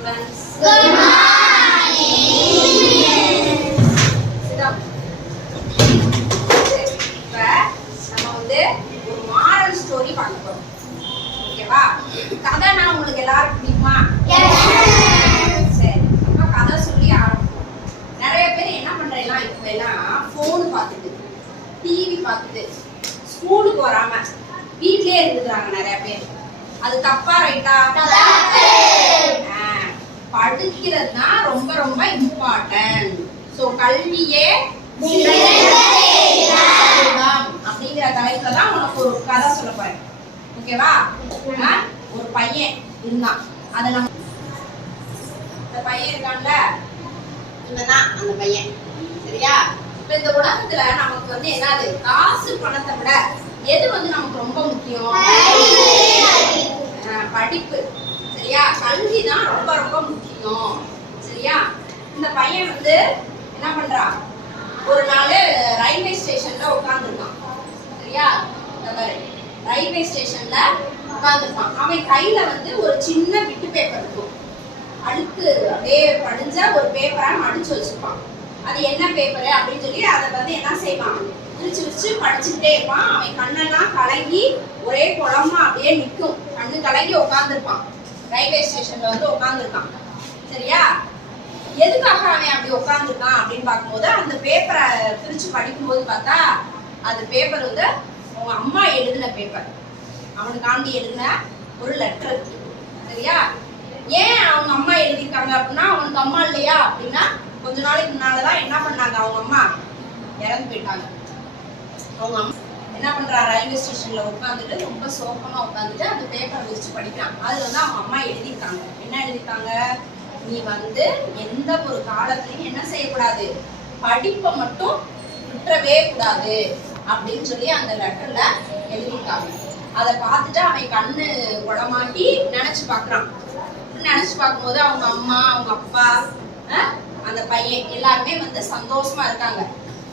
students. Good morning. Sit down. இப்ப நம்ம வந்து ஒரு மாரல் ஸ்டோரி பார்க்க போறோம். ஓகேவா? கதை நான் உங்களுக்கு எல்லாருக்கும் பிடிக்குமா? சரி. அப்ப கதை சொல்லி ஆரம்பிப்போம். நிறைய பேர் என்ன பண்றீங்களா இப்ப எல்லாம் போன் பார்த்துட்டு டிவி பார்த்துட்டு ஸ்கூலுக்கு வராம வீட்லயே இருந்துறாங்க நிறைய பேர். அது தப்பா ரைட்டா? படிக்கிறது தான் ரொம்ப ரொம்ப இம்பார்ட்டன்ட். சோ கல்வியே அப்படிங்கிற தலைப்புல தான் உனக்கு ஒரு கதை சொல்ல போறேன். ஓகேவா? ஒரு பையன் இருந்தான். அத நம்ம இந்த பையன் இருக்கான்ல, இவன்தான் அந்த பையன். சரியா? இப்ப இந்த உலகத்துல நமக்கு வந்து என்னது, காசு பணத்தை விட எது வந்து நமக்கு ரொம்ப முக்கியம்? படிப்பு. சரியா? கல்வி தான் ரொம்ப ரொம்ப முக்கியம். சரியா? இந்த பையன் வந்து என்ன பண்றான், ஒரு நாள் ரயில்வே ஸ்டேஷன்ல உட்கார்ந்துருக்கான். சரியா? ரயில்வே ஸ்டேஷன்ல உட்கார்ந்துருக்கான். அவன் கையில வந்து ஒரு சின்ன பிட்டு பேப்பர் இருக்கும். அழுக்கு அப்படியே படிஞ்ச ஒரு பேப்பரை மடிச்சு வச்சிருப்பான். அது என்ன பேப்பரு அப்படின்னு சொல்லி அதை வந்து என்ன செய்வான், விரிச்சு விரிச்சு படிச்சுக்கிட்டே இருப்பான். அவன் கண்ணெல்லாம் கலங்கி ஒரே குளமா அப்படியே நிற்கும். கண்ணு கலங்கி உட்காந்துருப்பான். ரயில்வே ஸ்டேஷன்ல வந்து உட்காந்துருக்கான். சரியா? எதுக்காக அவன் அப்படி உட்காந்துருக்கான் அப்படின்னு பார்க்கும்போது, அந்த பேப்பரை பிரிச்சு படிக்கும்போது பார்த்தா அந்த பேப்பர் வந்து அவங்க அம்மா எழுதின பேப்பர். அவனுக்காண்டி எழுதின ஒரு லெட்டர். சரியா? ஏன் அவங்க அம்மா எழுதியிருக்காங்க அப்படின்னா, அவனுக்கு அம்மா இல்லையா அப்படின்னா, கொஞ்ச நாளைக்கு முன்னாலதான் என்ன பண்ணாங்க, அவங்க அம்மா இறந்து போயிட்டாங்க. அவங்க அம்மா என்ன பண்றா, ரயில்வே ஸ்டேஷன்ல உட்காந்துட்டு ரொம்ப சோகமா உட்காந்துட்டு அந்த பேப்பரை வச்சு படிக்கிறான். அதுல வந்து அவங்க அம்மா எழுதியிருக்காங்க. என்ன எழுதியிருக்காங்க, நீ வந்து எந்த ஒரு காலத்திலையும் என்ன செய்யக்கூடாது, படிப்பை மட்டும் விட்டுறவே கூடாது அப்படின்னு சொல்லி அந்த லெட்டர்ல எழுதியிருக்காங்க. அதை பார்த்துட்டு அவன் கண்ணு குடமாட்டி நினைச்சு பாக்குறான். நினைச்சு பார்க்கும்போது அவங்க அம்மா, அவங்க அப்பா, அந்த பையன் எல்லாருமே வந்து சந்தோஷமா இருக்காங்க.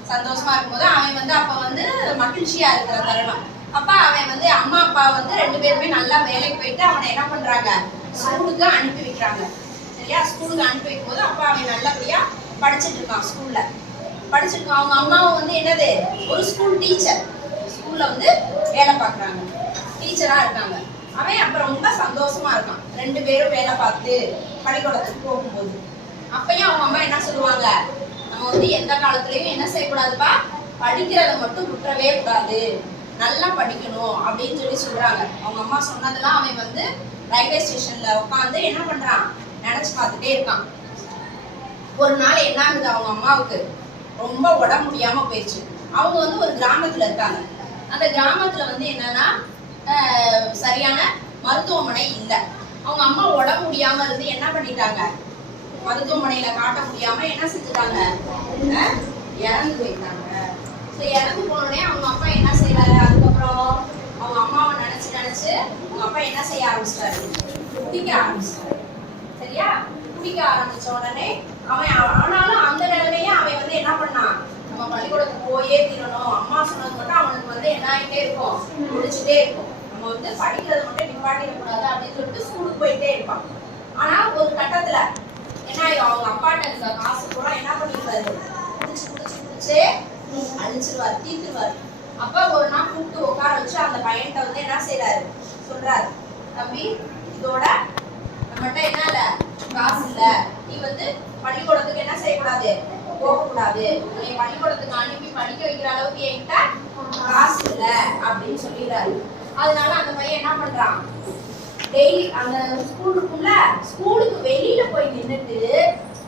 சந்தோஷமா இருக்கும்போது அவன் வந்து அப்ப வந்து மகிழ்ச்சியா இருக்கிற தருணம். அப்ப அவன் வந்து அம்மா அப்பா வந்து ரெண்டு பேருமே நல்லா வேலைக்கு போயிட்டு அவனை என்ன பண்றாங்க, ஸ்கூலுக்கு அனுப்பி வைக்கிறாங்க. சரியா? ஸ்கூலுக்கு அனுப்பி வைக்கும் போது அப்ப அவன் நல்லபடியா படிச்சுட்டு இருக்கான். ஸ்கூல்ல படிச்சுட்டு இருக்கான். அவங்க அம்மாவும் வந்து என்னது, ஒரு ஸ்கூல் டீச்சர், ஸ்கூல்ல வந்து வேலை பார்க்குறாங்க, டீச்சரா இருக்காங்க. அவன் அப்ப ரொம்ப சந்தோஷமா இருக்கான். ரெண்டு பேரும் வேலை பார்த்து பள்ளிக்கூடத்துக்கு போகும்போது அப்பயும் அவங்க அம்மா என்ன சொல்லுவாங்க, நம்ம வந்து எந்த காலத்துலயும் என்ன செய்யக்கூடாதுப்பா, படிக்கிறத மட்டும் விட்டுறவே கூடாது, நல்லா படிக்கணும் அப்படின்னு சொல்லி சொல்றாங்க. அவங்க அம்மா சொன்னதெல்லாம் அவன் வந்து ரயில்வே ஸ்டேஷன்ல உட்காந்து என்ன பண்றான், நினைச்சு பார்த்துட்டே இருக்கான். ஒரு நாள் என்ன ஆகுது, அவங்க அம்மாவுக்கு ரொம்ப உடம்பு முடியாம போயிடுச்சு. அவங்க வந்து ஒரு கிராமத்துல இருக்காங்க. அந்த கிராமத்துல வந்து என்னன்னா சரியான மருத்துவமனை இல்லை. அவங்க அம்மா உடம்பு முடியாம இருந்து என்ன பண்ணிட்டாங்க, மருத்துவமனையில காட்ட முடியாம என்ன செஞ்சுட்டாங்க, இறந்து போயிட்டாங்க. இறந்து போனோடனே அவங்க அப்பா என்ன செய்யறாரு, அதுக்கப்புறம் அவங்க அம்மாவை நினைச்சு நினைச்சு அவங்க அப்பா என்ன செய்ய ஆரம்பிச்சிட்டாரு, குடிக்க ஆரம்பிச்சிட்டாரு. சரியா? குடிக்க ஆரம்பிச்ச உடனே அவன், ஆனாலும் அந்த நிலைமையே அவன் வந்து என்ன பண்ணான், நம்ம பள்ளிக்கூடத்துக்கு போயே தீரணும், அம்மா சொன்னது மட்டும் அவனுக்கு வந்து என்ன ஆகிட்டே இருக்கும், முடிச்சுட்டே இருக்கும். நம்ம வந்து படிக்கிறது மட்டும் நிப்பாட்டிடக்கூடாது அப்படின்னு சொல்லிட்டு ஸ்கூலுக்கு போயிட்டே இருப்பான். ஆனா ஒரு கட்டத்துல என்ன ஆயிடும், அவங்க அப்பாட்ட இருக்க காசு பூரா என்ன பண்ணிடுவாரு, குடிச்சு அழிச்சிருவாரு, தீர்த்துருவாரு. அப்ப ஒரு நாள் கூப்பிட்டு உட்கார வச்சு அந்த பையன்கிட்ட வந்து என்ன செய்யறாரு, சொல்றாரு, தம்பி இதோட நம்மகிட்ட என்ன இல்ல, காசு இல்ல, நீ வந்து பள்ளிக்கூடத்துக்கு என்ன செய்யக்கூடாது, போகக்கூடாது, உன்னை பள்ளிக்கூடத்துக்கு அனுப்பி படிக்க வைக்கிற அளவுக்கு என்கிட்ட காசு இல்ல அப்படின்னு சொல்லிடுறாரு. அதனால அந்த பையன் என்ன பண்றான், டெய்லி அந்த ஸ்கூல் இருக்கும்ல, ஸ்கூலுக்கு வெளியில போய் நின்றுட்டு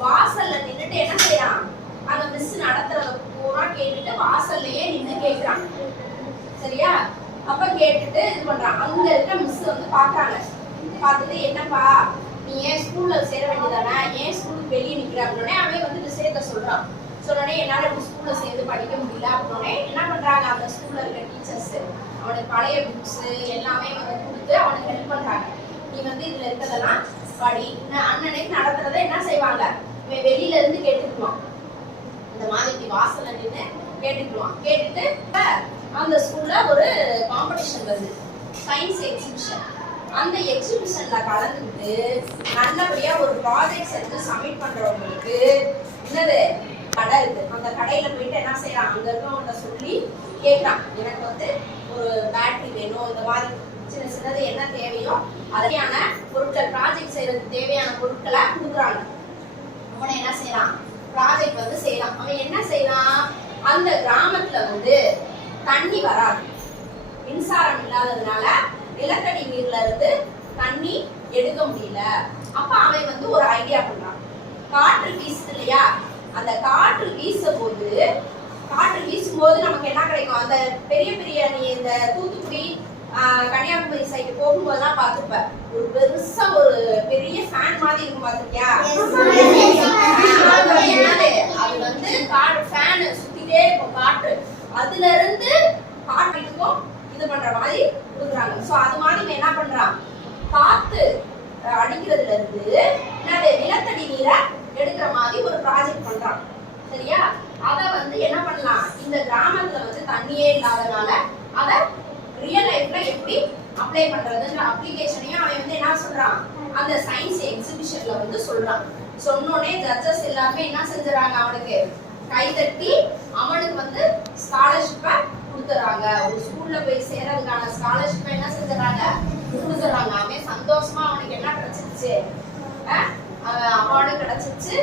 வாசல்ல நின்றுட்டு என்ன செய்யறான், அந்த மிஸ் நடத்துறத பூரா கேட்டுட்டு வாசல்லையே நின்று கேட்கிறான். சரியா? அப்ப கேட்டுட்டு இது பண்றான். அங்க இருக்க மிஸ் வந்து பாக்குறாங்க. பார்த்துட்டு, என்னப்பா நீ ஏன் ஸ்கூல்ல சேர வேண்டியதானே, ஏன் ஸ்கூலுக்கு வெளியே நிக்கிற அப்படின்னே அவன் வந்து விஷயத்த சொல்றான். சொன்னோடனே என்னால இப்படி ஸ்கூல்ல சேர்ந்து படிக்க முடியல அப்படின்னே என்ன பண்றாங்க, அந்த ஸ்கூல்ல இருக்க டீச்சர்ஸ் அவனுக்கு பழைய புக்ஸ் எல்லாமே வந்து கொடுத்து அவனுக்கு ஹெல்ப் பண்றாங்க. நீ வந்து இதுல இருக்கிறதெல்லாம் படி, அண்ணனைக்கு நடத்துறத என்ன செய்வாங்க, இவன் வெளியில இருந்து கேட்டுக்குவான். இந்த மாதிரி வாசல்ல நின்று கேட்டுக்குவான். கேட்டுட்டு அந்த ஸ்கூல்ல ஒரு காம்படிஷன் வருது, சயின்ஸ் எக்ஸிபிஷன். அந்த எக்ஸிபிஷன்ல கலந்துக்கிட்டு நல்லபடியா ஒரு ப்ராஜெக்ட்ஸ் வந்து சப்மிட் பண்றவங்களுக்கு என்னது கடை இருக்கு. அந்த கடையில போயிட்டு என்ன செய்யலாம், அங்க இருக்கவங்க சொல்லி கேட்கலாம், எனக்கு வந்து ஒரு பேட்டரி வேணும், இந்த மாதிரி சின்ன சின்னது என்ன தேவையோ அதையான பொருட்கள் ப்ராஜெக்ட் செய்யறதுக்கு தேவையான பொருட்களை கொடுக்குறாங்க. அவனை என்ன செய்யலாம், ப்ராஜெக்ட் வந்து செய்யலாம். அவன் என்ன செய்யலாம், அந்த கிராமத்துல வந்து தண்ணி வராது, மின்சாரம் இல்லாததுனால நிலத்தடி நீர்ல இருந்து தண்ணி எடுக்க முடியல. அப்ப அவன் வந்து ஒரு ஐடியா பண்றான். காற்று வீசுது இல்லையா, அந்த காற்று வீசும்போது நமக்கு என்ன கிடைக்கும், அந்த பெரிய பெரிய நீ இந்த தூத்துக்குடி கன்னியாகுமரி சைடு போகும்போதெல்லாம் பார்த்துப்ப, ஒரு பெருசா ஒரு பெரிய ஃபேன் மாதிரி இருக்கும், பார்த்திருக்கியா? அது வந்து ஃபேன் சுத்திட்டே இருக்கும் காற்று, அதுல இருந்து காற்றுக்கும் இது பண்ற மாதிரி கொடுக்குறாங்க. சோ அது மாதிரி என்ன பண்றான், காத்து அடிக்கிறதுல இருந்து என்னது நிலத்தடி நீரை எடுக்கிற மாதிரி ஒரு ப்ராஜெக்ட் பண்றான். சரியா? அத வந்து என்ன பண்ணலாம், இந்த கிராமத்துல வந்து தண்ணியே இல்லாதனால அத ரியல் லைஃப்ல எப்படி அப்ளை பண்றதுன்ற அப்ளிகேஷனையும் அவன் வந்து என்ன சொல்றான், அந்த சயின்ஸ் எக்ஸிபிஷன்ல வந்து சொல்றான். சொன்னோடனே ஜட்ஜஸ் எல்லாமே என்ன செஞ்சுறாங்க, அவனுக்கு கைதட்டி அவனுக்கு வந்து ஸ்காலர்ஷிப்பை கொடுத்துறாங்க. ஒரு ஸ்கூல்ல போய் சேர்றதுக்கான ஸ்காலர்ஷிப்பை என்ன செஞ்சுறாங்க, கொடுத்துறாங்க. அவன் சந்தோஷமா அவனுக்கு என்ன கிடைச்சிருச்சு, அவார்டு கிடைச்சிருச்சு,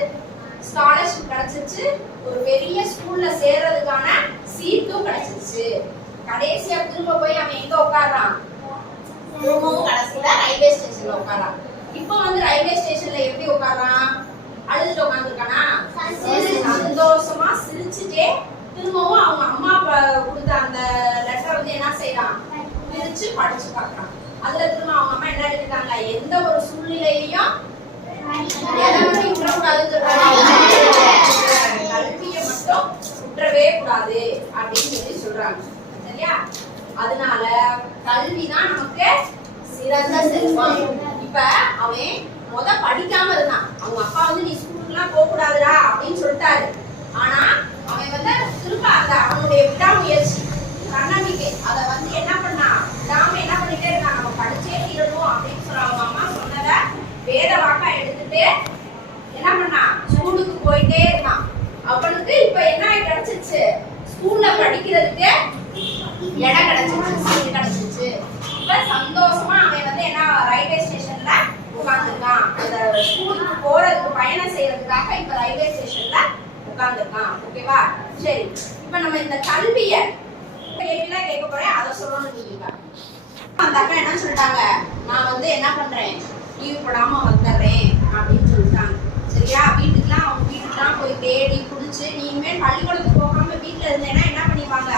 ஸ்காலர்ஷிப் கிடைச்சிருச்சு, ஒரு பெரிய ஸ்கூல்ல சேர்றதுக்கான சீட்டும் கிடைச்சிருச்சு. கடைசியா திரும்ப போய் அவன் எங்க உட்கார்றான், திரும்பவும் கடைசியில ரயில்வே ஸ்டேஷன்ல உட்கார்றான். இப்போ வந்து ரயில்வே ஸ்டேஷன்ல எப்படி உட்கார்றான், அழுதுட்டு உட்கார்ந்துருக்கானா, சந்தோஷமா சிரிச்சுட்டே திரும்பவும் அவங்க அம்மா கொடுத்த அந்த லெட்டர் வந்து என்ன செய்யறான், பிரிச்சு படிச்சு பார்க்கறான். அதுல திரும்ப அவங்க அம்மா என்ன எழுதிட்டாங்க, எந்த ஒரு சூழ்நிலையிலையும் கல்வியை மட்டும் விட்டுறவே கூடாது அப்படின்னு சொல்லி சொல்றாங்க. சரியா? அதனால கல்விதான் நமக்கு சிறந்த செல்வம். இப்ப அவன் படிக்காம இருந்தான், அவங்க அப்பா வந்து நீ ஸ்கூலுக்கு எல்லாம் போக கூடாதுடா அப்படின்னு சொல்லிட்டாரு. ஆனா அவன் வந்து திரும்ப அந்த அவனுடைய விடாமுயற்சி தன்னம்பிக்கை அதை வந்து என்ன பண்ணா, விடாம என்ன பண்ணிட்டே இருந்தான், நம்ம படிச்சே தீரணும் அப்படின்னு சொல்ல அவங்க அம்மா சொன்னத வேத வாக்கா எடுத்துட்டு என்ன பண்ணா, ஸ்கூலுக்கு போயிட்டே இருந்தான். அவனுக்கு இப்ப என்ன கிடைச்சிருச்சு, ஸ்கூல்ல படிக்கிறதுக்கு இடம் கிடைச்சிருச்சு, சீட் கிடைச்சிருச்சு. இப்ப சந்தோஷமா அவன் வந்து என்ன ரயில்வே ஸ்டேஷன்ல உட்கார்ந்துருக்கான். அந்த ஸ்கூலுக்கு போறதுக்கு பயணம் செய்யறதுக்காக இப்ப ரயில்வே ஸ்டேஷன்ல உட்கார்ந்துருக்கான். ஓகேவா? சரி, இப்ப நம்ம இந்த கல்விய கேள்விலாம் கேட்க போறேன், அதை சொல்லணும் நீங்க. அந்த அக்கா என்ன சொல்லிட்டாங்க, நான் வந்து என்ன பண்றேன், லீவ் போடாம வந்துடுறேன் அப்படின்னு சொல்லிட்டாங்க. சரியா? அவங்க வீட்டுக்குலாம் போய் தேடி குடிச்சு, நீ இனிமேல் பள்ளிக்கூடத்துக்கு போகாம வீட்டுல இருந்தேன்னா என்ன பண்ணிப்பாங்க,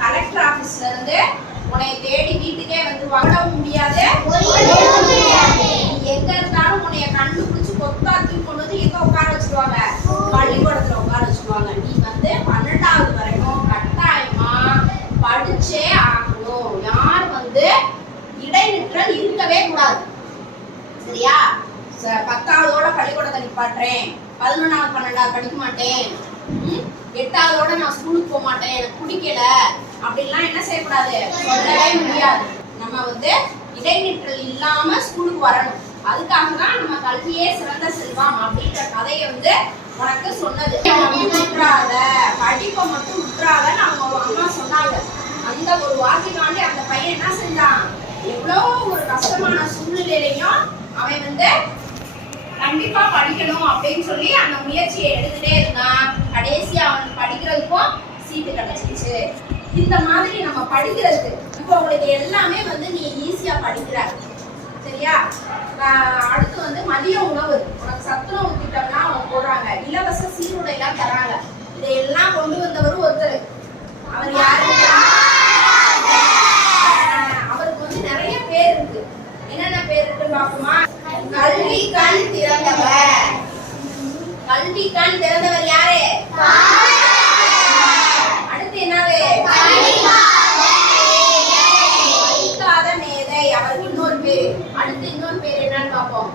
கலெக்டர் ஆபீஸ்ல இருந்து உன்னை தேடி வீட்டுக்கே வந்து வரவும் முடியாது, எங்க இருந்தாலும் உன்னைய கண்டுபிடிச்சு கொத்தா தூக்கி கொண்டு வந்து எங்க உட்கார வச்சிருவாங்க, பள்ளிக்கூடத்துல உட்கார வச்சிருவாங்க. நீ வந்து 12வது வரைக்கும் கட்டாயமா படிச்சே ஆகணும். யார் வந்து இடைநிற்றல் இருக்கவே கூடாது. சரியா? 10வதோட பள்ளிக்கூடத்தை நிப்பாட்டுறேன், 11வது 12வது படிக்க மாட்டேன், 8வதோட நான் ஸ்கூலுக்கு போக மாட்டேன், எனக்கு பிடிக்கல அப்படின்லாம் என்ன செய்யக்கூடாது, சொல்லவே முடியாது. நம்ம வந்து இடைநிற்றல் இல்லாம ஸ்கூலுக்கு வரணும். அதுக்காக தான் நம்ம கல்வியே சிறந்த செல்வம் அப்படின்ற கதையை வந்து உனக்கு சொன்னது. விட்டுறாத, படிப்பை மட்டும் விட்டுறாதன்னு அவங்க அம்மா சொன்னாங்க. அந்த ஒரு வார்த்தைக்காண்டி அந்த பையன் என்ன செஞ்சான், எவ்வளவு ஒரு கஷ்டமான சூழ்நிலையிலையும் அவன் வந்து கண்டிப்பா படிக்கணும் அப்படின்னு சொல்லி அந்த முயற்சியை எடுத்துட்டே இருந்தான். கடைசியா அவனுக்கு படிக்கிறதுக்கும் சீட்டு கிடைச்சிருச்சு. இந்த மாதிரி நம்ம படிக்கிறதுக்கு இப்போ உங்களுக்கு எல்லாமே வந்து நீ ஈஸியா படிக்கிற. சரியா? அடுத்து வந்து மதிய உணவு, உனக்கு சத்துணவு திட்டம்லாம் அவங்க போடுறாங்க, இலவச சீருடை எல்லாம் தராங்க. இதையெல்லாம் கொண்டு வந்தவர் ஒருத்தர். அவர் யாரு? அவருக்கு வந்து நிறைய பேர் இருக்கு. என்னென்ன பேர் இருக்குன்னு பாப்போமா? கல்வி கண் திறந்தவர். கல்வி கண் திறந்தவர் யாரு? அடுத்து என்னது? படிக்காத மேதை. அவருக்கு இன்னொரு பேரு. அடுத்து இன்னொரு பேர் என்னன்னு பாப்போம்.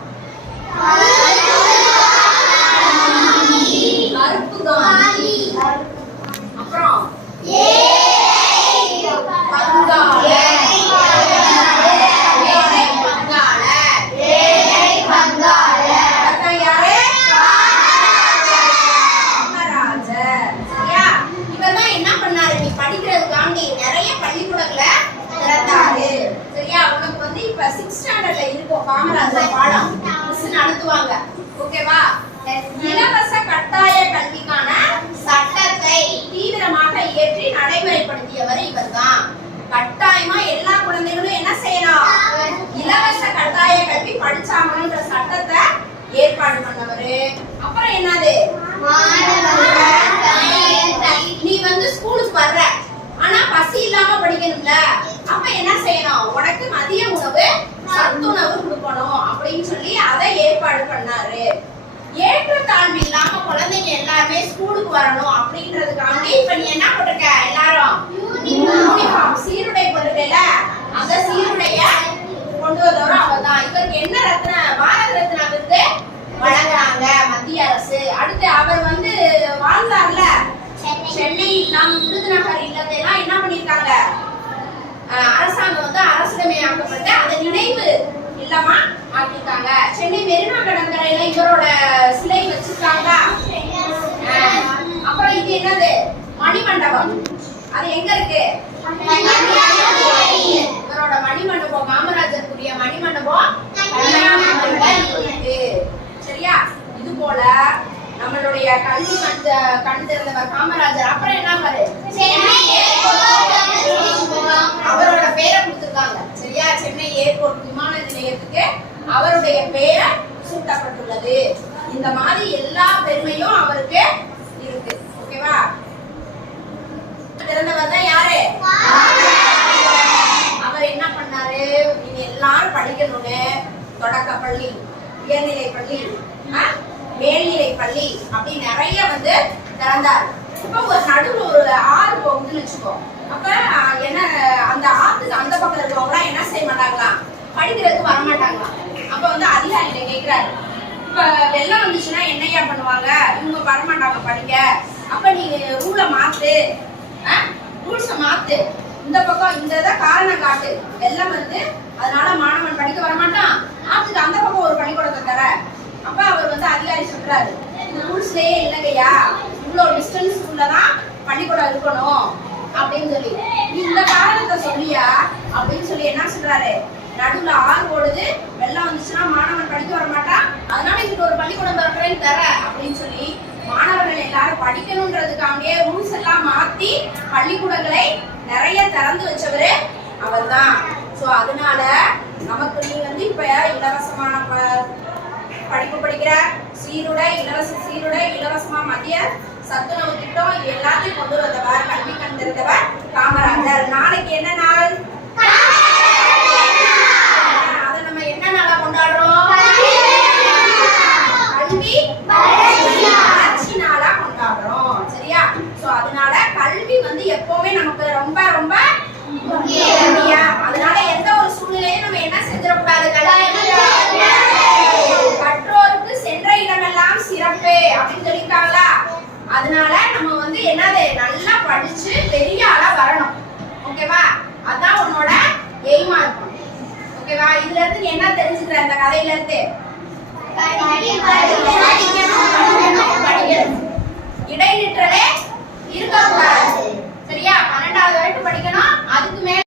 கருப்பு காந்தி. அப்புறம் பங்காளர். பண்ணவரு. அப்புறம் என்னது? நீ வந்து ஸ்கூலுக்கு வர்ற, ஆனா பசி இல்லாம படிக்கணும்ல, அப்ப என்ன செய்யணும்? உனக்கு மதிய உணவு சத்துணவு கொடுக்கணும் அப்படின்னு சொல்லி அதை ஏற்பாடு பண்ணாரு. ஏற்றத்தாழ்வு இல்லாம குழந்தைங்க எல்லாருமே ஸ்கூலுக்கு வரணும் அப்படின்றதுக்காண்டி இப்ப நீ என்ன போட்டிருக்க? எல்லாரும் யூனிஃபார்ம் சீருடை போட்டுட்டேல, அந்த சீருடைய கொண்டு வந்தவரும் அவர்தான். இவருக்கு என்ன ரத்ன பாரத ரத்னா விருது வழங்குறாங்க மத்திய அரசு. அடுத்து அவர் வந்து வாழ்ந்தார்ல சென்னை இல்லம் விருதுநகர் இல்லத்தை எல்லாம் என்ன பண்ணிருக்காங்க? அரசாங்கம் வந்து அரசுடைமையாக்கப்பட்டு அதை நினைவு இல்லமா ஆக்கிட்டாங்க. சென்னை மெரினா கடற்கரையில இவரோட சிலை வச்சிருக்காங்க. அப்புறம் இது என்னது? மணிமண்டபம். அது எங்க இருக்கு? இவரோட மணிமண்டபம், காமராஜருக்குரிய மணிமண்டபம் இருக்கு. சரியா? இது போல நம்மளுடைய கல்வி கண் திறந்தவர் காமராஜர். அப்புறம் என்ன பாரு, அவரோட பேரை கொடுத்திருக்காங்க. சரியா? சென்னை ஏர்போர்ட் விமான நிலையத்துக்கு அவருடைய பெயர் சூட்டப்பட்டுள்ளது. இந்த மாதிரி எல்லா பெருமையும் அவருக்கு இருக்கு. ஓகேவா? திறந்தவர் தான் யாரு? அவர் என்ன பண்ணாரு? நீங்க எல்லாரும் படிக்கணும்னு தொடக்கப்பள்ளி, உயர்நிலை பள்ளி, மேல்நிலை பள்ளி அப்படி நிறைய வந்து திறந்தார். இப்ப ஒரு நடுவுல ஒரு ஆறு போகுதுன்னு வச்சுக்கோ. அப்ப என்ன, அந்த ஆத்துக்கு அந்த பக்கம் இருக்கிறவங்க என்ன செய்ய மாட்டாங்களா? படிக்கிறதுக்கு வரமாட்டாங்களா? அப்ப வந்து அதிகாரிகிட்ட கேட்கிறாரு, இப்ப வெள்ளம் வந்துச்சுன்னா என்னையா பண்ணுவாங்க? இவங்க வரமாட்டாங்க படிக்க. அப்ப நீ ரூல மாத்து, ரூல்ஸ மாத்து, இந்த பக்கம் இந்த இதை காரணம் காட்டு. வெள்ளம் வந்து அதனால மாணவன் படிக்க வரமாட்டான், ஆத்துக்கு அந்த பக்கம் ஒரு பள்ளிக்கூடத்தை தர. அப்ப அவர் வந்து அதிகாரி சொல்றாரு, இந்த ரூல்ஸ்லயே இல்லைங்கய்யா, இவ்வளவு டிஸ்டன்ஸ்க்குள்ளதான் பள்ளிக்கூடம் இருக்கணும் அப்படின்னு சொல்லி, நீ இந்த காரணத்தை சொல்லியா அப்படின்னு சொல்லி என்ன சொல்றாரு? நடுவுல ஆறு ஓடுது, வெள்ளம் வந்துச்சுன்னா மாணவன் படிக்க வர மாட்டான், அதனால இதுக்கு ஒரு பள்ளிக்கூடம் திறக்கிறேன்னு தர அப்படின்னு சொல்லி மாணவர்கள் எல்லாரும் படிக்கணும்ன்றதுக்காக ரூல்ஸ் எல்லாம் மாத்தி பள்ளிக்கூடங்களை நிறைய திறந்து வச்சவரு அவர் தான். சோ அதனால நமக்கு நீ வந்து இப்ப இலவசமான படிப்பு படிக்கிற, சீருடை, இலவச சீருடை, இலவசமா மதிய சத்துணவு திட்டம், இது எல்லாத்தையும் கொண்டு வந்தவர், கல்வி கண் திறந்தவர் காமராஜர். நாளைக்கு என்ன நாள்? அதை நம்ம என்ன நாளா கொண்டாடுறோம்? கல்வி வளர்ச்சி நாளா கொண்டாடுறோம். சரியா? சோ அதனால கல்வி வந்து எப்பவுமே நமக்கு ரொம்ப ரொம்ப முக்கியம். அதனால எந்த ஒரு சூழ்நிலையும் நம்ம என்ன செஞ்சிடக்கூடாது? கற்றோருக்கு சென்ற இடமெல்லாம் சிறப்பு அப்படின்னு சொல்லிட்டாங்களா? அதனால நம்ம வந்து என்னது, நல்லா படிச்சு பெரிய ஆளா வரணும். ஓகேவா? அதான் உன்னோட எய்மா இருக்கும். ஓகேவா? இதுல இருந்து நீ என்ன தெரிஞ்சுக்கிற? இந்த கதையில இருந்து இடைநிற்றலே இருக்கக்கூடாது. சரியா? 12வது வரைக்கும் படிக்கணும், அதுக்கு மேல